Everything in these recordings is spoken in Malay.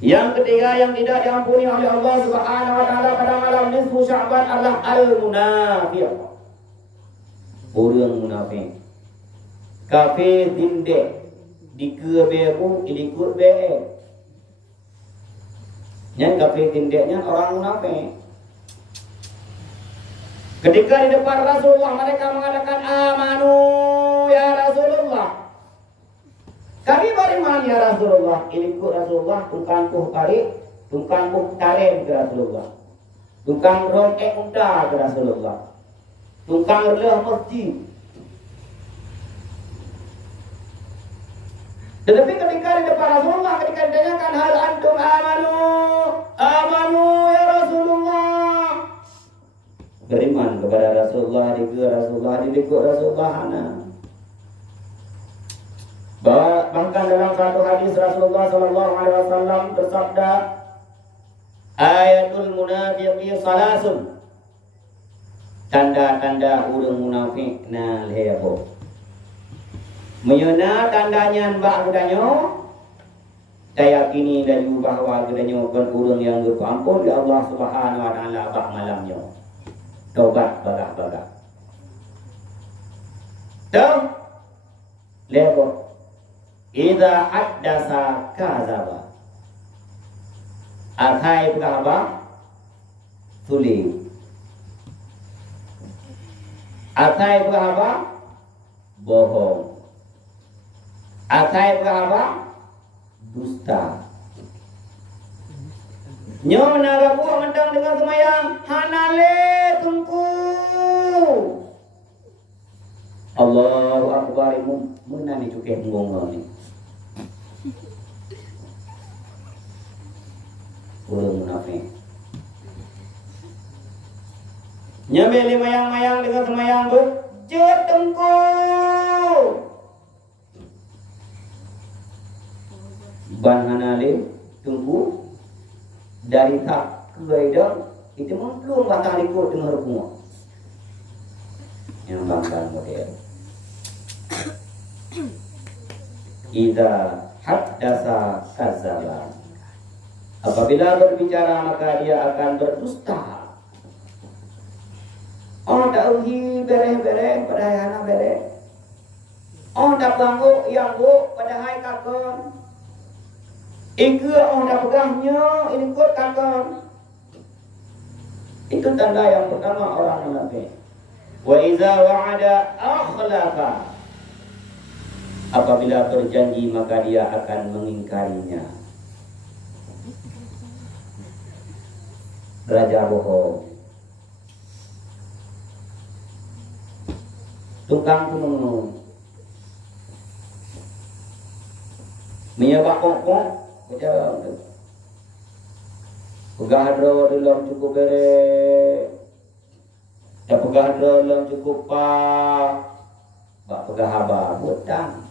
Yang ketiga yang tidak diampuni oleh Allah Subhanahu wa taala pada malam nisfu Sya'ban adalah al-munafiq. Orang munafik. Kafir dindek dikeberu ikut be. Yang kafir dindeknya orang munafik. Ketika di depan Rasulullah mereka mengatakan amanu ya Rasulullah. Kami beriman ya Rasulullah. Ikut Rasulullah tukang puh kari, tukang puh tarem ke Rasulullah. Tukang rom unta ke Rasulullah. Tukang releh masjid. Tetapi ketika di depan Rasulullah, ketika ditanyakan hal antum amanu ya Rasulullah. Beriman kepada Rasulullah, dikut Rasulullah ana. Bahkan dalam satu hadis Rasulullah sallallahu alaihi wasallam bersabda, ayatul munafiqi salasun. Tanda-tanda orang munafik na lebo. Menyana tandanya mbak gedanyo, saya yakini dan bahwa gedanyo kan orang yang berpampun di Allah Subhanahu wa taala bak malamnya. Taubat bagak-bagak. Tahu? Lebo. Idza haddasa kadzaba. Athai berapa? Tuli. Athai berapa? Bohong. Athai berapa? Dusta. Nyo menaga buah mentang dengan semayang hanale tungku. Allahu Akbar menani cukai ngomong ni. Orang munafik. Nyameli mayang-mayang dengan semayang berjet tungku. Ban hanale tungku. Dari tak kebaidang itu belum batang ikut dengan rumah yang bangkan model. Idza haddasa kadzaba. Apabila berbicara maka dia akan berdusta. Oh tak uhi bereh-bereh pada anak bereh. Oh tak bangun yang bu pada hai kakon. Ika orang dah pegahnya, ini ikut kakak. Itu tanda yang pertama orang munafik. Wa iza wa'ada akhlafa. Apabila berjanji maka dia akan mengingkarinya. Raja bohong. Tukang kuno. Menyebab pokok. Macam pegahadra dalam cukup bere, dan pegahadra dalam cukup bak pegahaba butang.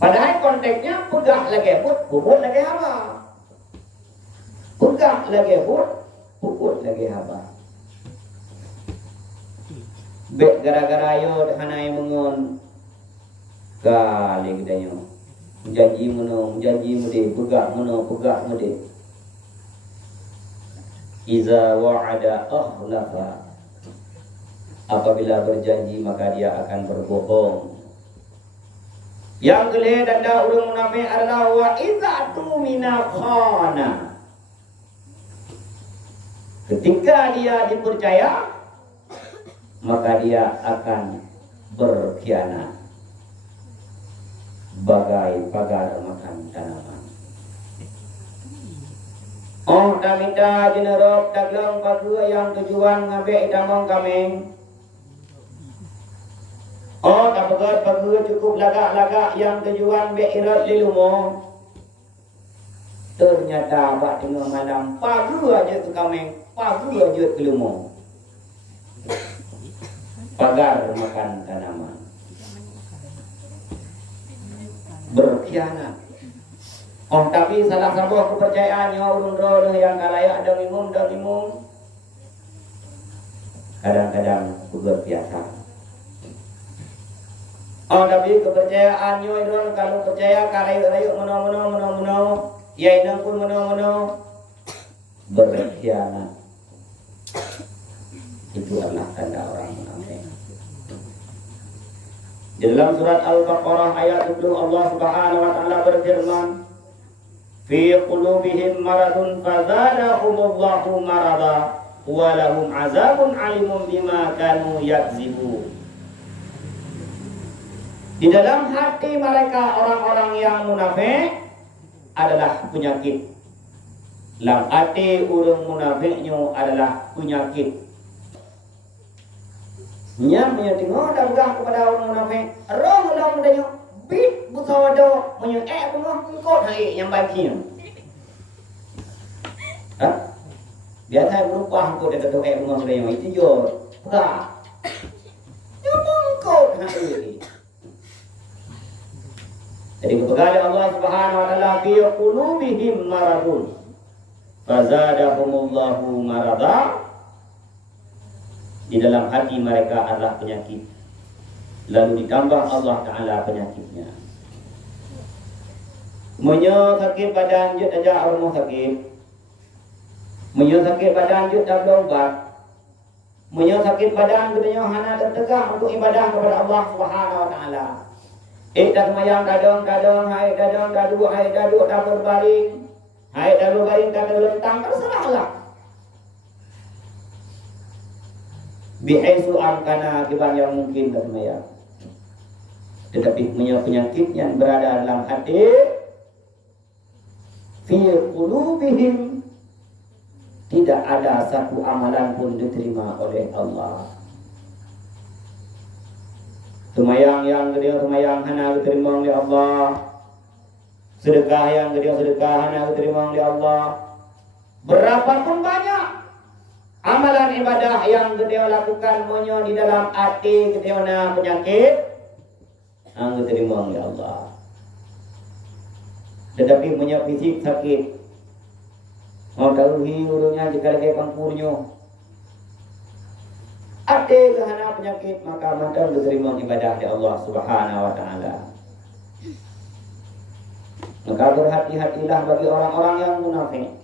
Padahal konteksnya pegah lagi puput lagi haba. Pegah lagi puput lagi haba. Bek gara-gara yo hanai mengon kali gedanyo. Janji mude, pegak mude. Iza wa'ada akhlafa. Apabila berjanji maka dia akan berbohong. Yang kelih tanda orang munafik adalah wa iza tumina khana. Ketika dia dipercaya maka dia akan berkhianat. Bagai pagar makan tanaman. Oh, tak minta jenerok dagang pagua yang tujuan ngabek damang kami. Oh, tak pegat pagua cukup lagak-lagak yang tujuan bek irat lilumo. Ternyata bak tengah malam pagua aja tu kami, pagua aja ke lumo. Pagar makan tanaman. Berkhianat. Oh tapi salah satu kepercayaannya urun-urun yang kalayak dan imum. Kadang-kadang berbiasa. Oh tapi kepercayaannya urun kalau percaya karayu-rayu menau. Iaina pun meno-meno berkhianat. Itu adalah tanda orang munafik. Di dalam surat Al-Baqarah ayat 10 Allah Subhanahu wa taala berfirman, "Fi qulubihim maradun fazadahumullahu marada wa lahum azabun alimun bima kanu yakzibun." Di dalam hati mereka orang-orang yang munafik adalah penyakit. Dalam hati orang munafiknya adalah penyakit. Nya tengok dah berah kepada orang munafik. Roh dalam mudanya bit busawado punya bunga kod hai yang baiknya. Ha? Biasa berubah kod ada tu bunga mudanya itu yo. Buka. Yo kod hai. Jadi kepada Allah Subhanahu wa taala fi qulubihim maradun fazadahumullahu marada. Di dalam hati mereka adalah penyakit, lalu ditambah Allah Ta'ala penyakitnya. Menyo sakit badan jut aja orang sakit. Menyo sakit badan jut dah berobat. Menyo sakit badan gedenya hana tertegak untuk ibadah kepada Allah Subhanahu Wa Ta'ala. Dah semayang kadang-kadang, hai kadang dadu, hai dadu dah berbaring, hai dah berbaring dah terlentang, terserahlah. Bihaisu amkana akibat yang mungkin bermaya. Tetapi punya penyakit yang berada dalam hati, fi qulubihim, tidak ada satu amalan pun diterima oleh Allah. Semayang yang dia semayang hana diterima oleh Allah. Sedekah yang dia sedekah hana diterima oleh Allah. Berapapun banyak amalan ibadah yang kita lakukan punya di dalam hati kita na penyakit, ang diterima oleh Allah. Tetapi punya fisik sakit, mau taruhi urungnya jika lagi pangkurnya, hati kehana penyakit, maka mantan diterima ibadah di Allah Subhanahu Wa Taala. Maka berhati-hatilah bagi orang-orang yang munafik.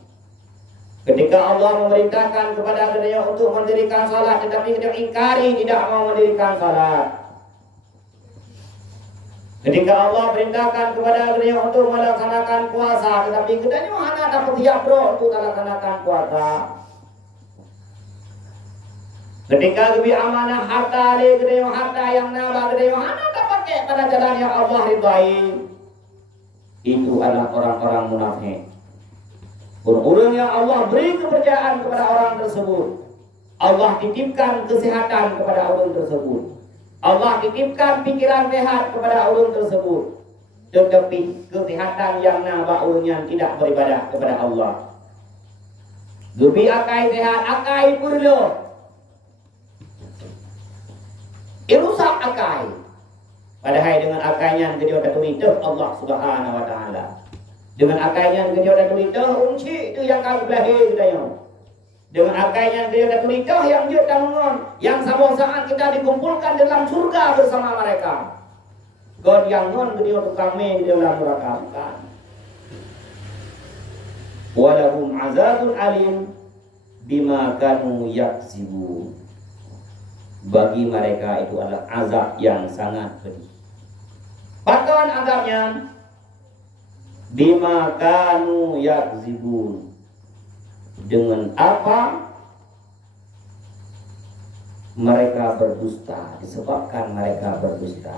Ketika Allah memerintahkan kepada dia untuk mendirikan salat, tetapi dia ingkari tidak mau mendirikan salat. Ketika Allah perintahkan kepada dia untuk melaksanakan puasa, tetapi keduanya hanya dapat siap bro untuk melaksanakan puasa. Ketika lebih amanah harta dia harta yang nabah dia hanya dapat pakai pada jalan yang Allah ridai. Itu adalah orang-orang munafik. Orang-orang yang Allah beri kepercayaan kepada orang tersebut, Allah titipkan kesehatan kepada orang tersebut, Allah titipkan pikiran sehat kepada orang tersebut, tetapi kesehatan yang nabak orang tidak beribadah kepada Allah. Gebi akai sehat, akai perlu irusak akai. Padahal dengan akainya dia tertulis Allah Subhanahu Wa Taala. Dengan akainya dia dah tulis unci itu yang kau belahir kita. Dengan akainya dia dah tulis yang dia tangan yang sama saat kita dikumpulkan dalam surga bersama mereka. God yang non dia untuk kami di dalam neraka bukan. Walahum azabun alim bima kanu yakzibun. Bagi mereka itu adalah azab yang sangat pedih. Bahkan azabnya bima kanu yakzibun, dengan apa mereka berdusta, disebabkan mereka berdusta.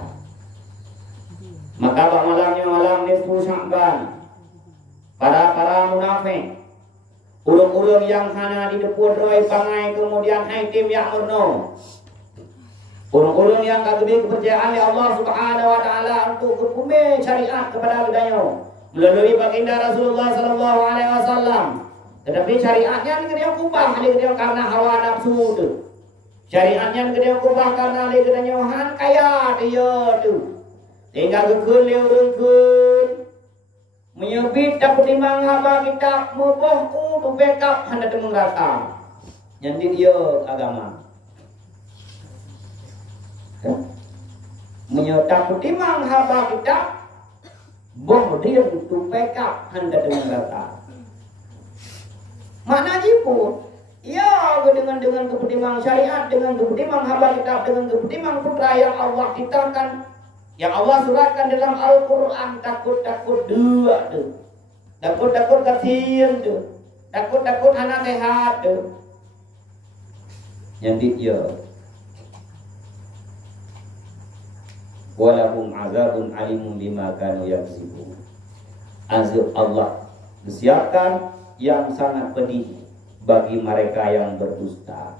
Maka malamnya malam nisfu Sya'ban, para munafik, urung-urung yang hana di depan roy pangai kemudian haitim yang urno, urung-urung yang kagumi kepercayaan oleh Allah Subhanahu Wa Taala untuk berkumeh syariat kepada budaya melalui baginda Rasulullah Sallallahu Alaihi Wasallam. Tetapi syariatnya dia kubah dia karena hawa nafsu tu. Syariatnya dia kubah karena dia nyohan kaya dia tu. Tinggal gekun dia urungkun. Menyebit dapat dimang haba kitab muboh tu backup hendak temung rasa. Jadi dia agama. Menyebut dapat dimang haba kitab Bohdin tu pekap handa dengan rata. Maknanya pun, ya dengan kepentingan syariat, dengan kepentingan hamba kitab, dengan kepentingan putra yang Allah ciptakan, yang Allah suratkan dalam Al-Quran, takut-takut dua tu, takut-takut kasihan tu, takut-takut anak sehat tu. Yang dia walahum azabun alimun bima kanu yaksibun. Azab Allah disiapkan yang sangat pedih bagi mereka yang berdusta.